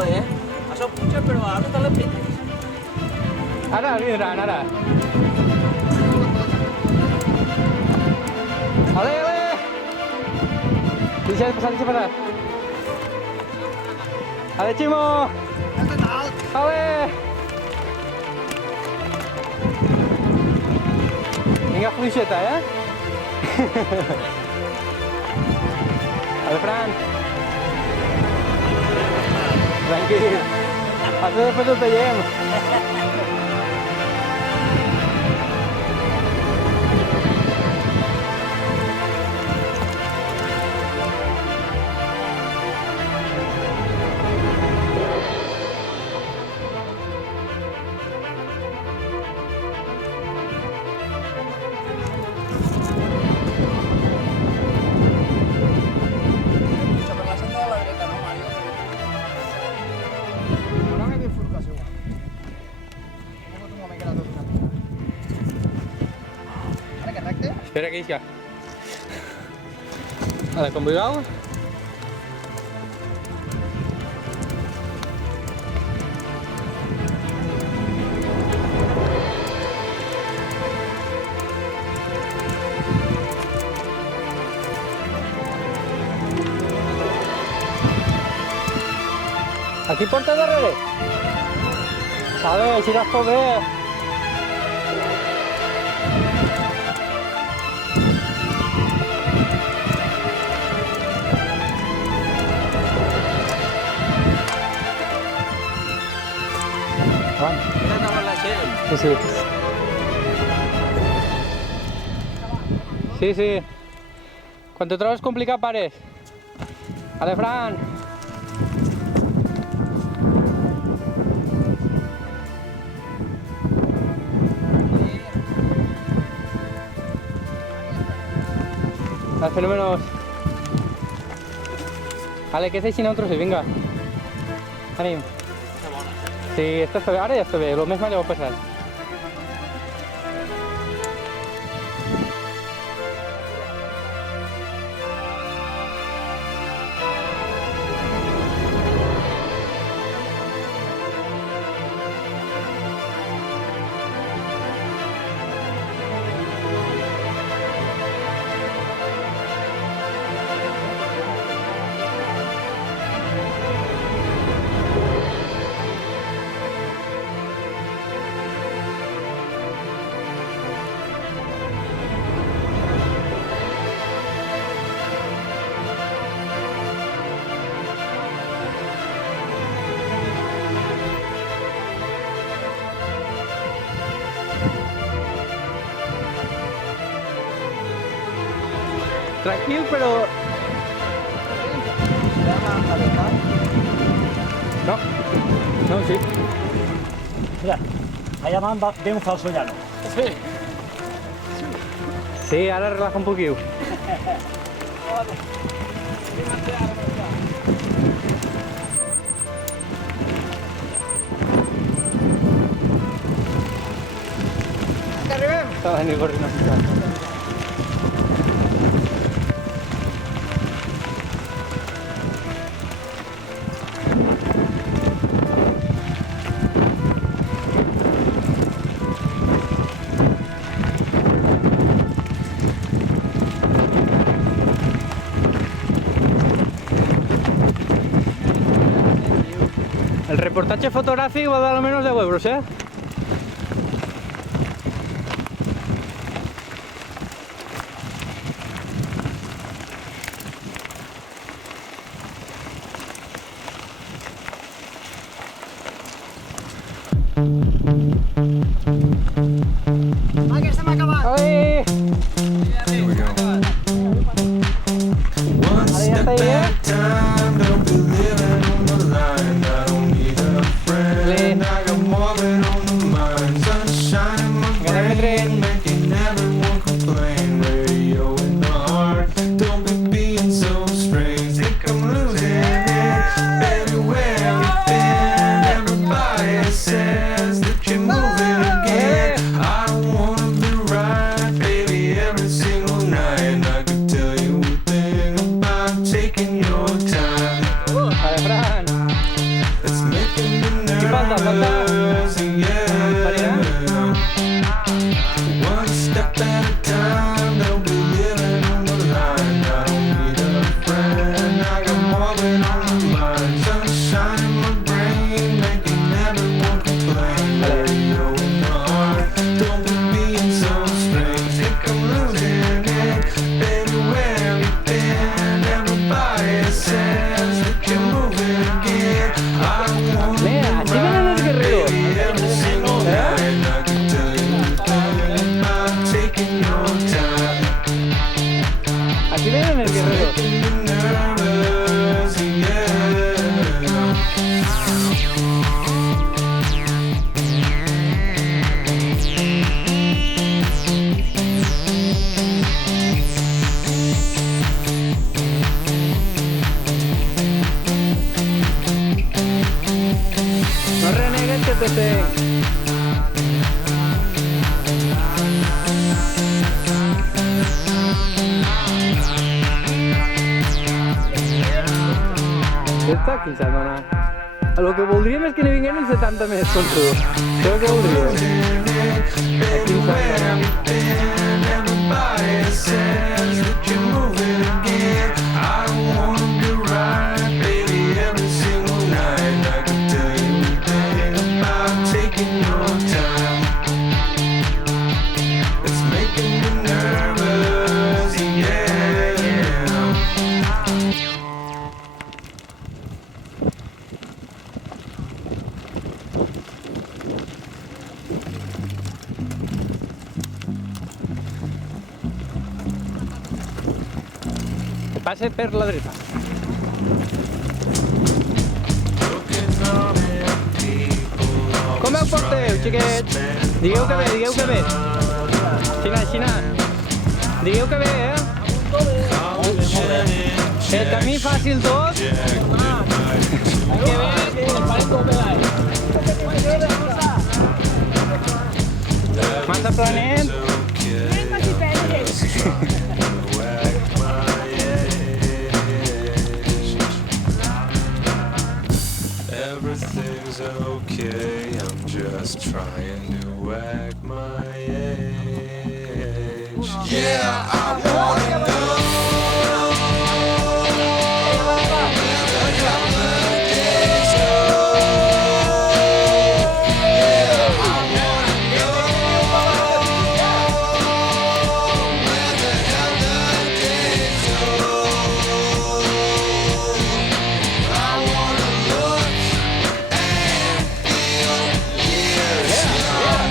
algo, Això puja, però ara estan les piques. Ara vindran, ara. Ale, ale! Deixa passar. Ale, Ximo! Ale! Vinga, fluixeta, Ale, Fran! Tranquil. Això després ho tallem. Espera que isca. Vale, con cuidado. Aquí porta darrere. A ver, si las puedo ver. Sí, sí. Sí, sí. Quan t'ho trobes complicat, pares. Ale, Fran. Vale, fenómenos. Ale, que se un trozo, venga. Anem. Sí, esta està bé, ara ja està bé, el més mal ja ho ha passat. Tranquil, pero... No, no, sí. Mira, allà van ve un falso llano. Sí. Sí, ara relaja un poquillo. Que arribem! Està venint corrent. El reportaje fotográfico va a dar al menos de euros, ¿eh? Va, que estem acabant! ¡Ay! Ahí ya está bien. Taking your time. Està aquí, Segona. El que voldríem és que n'hi vinguin 70 més com tu. Això és el que voldríem. Aquí en Segona. Passa per la dreta. Com ho porteu, xiquets? Digueu que bé, digueu que bé. Xina, Xina. Digueu que bé, eh? El camí fàcil tot. Que bé, que el parell com ve l'any. Massa planet. Everything's okay, I'm just trying to wag my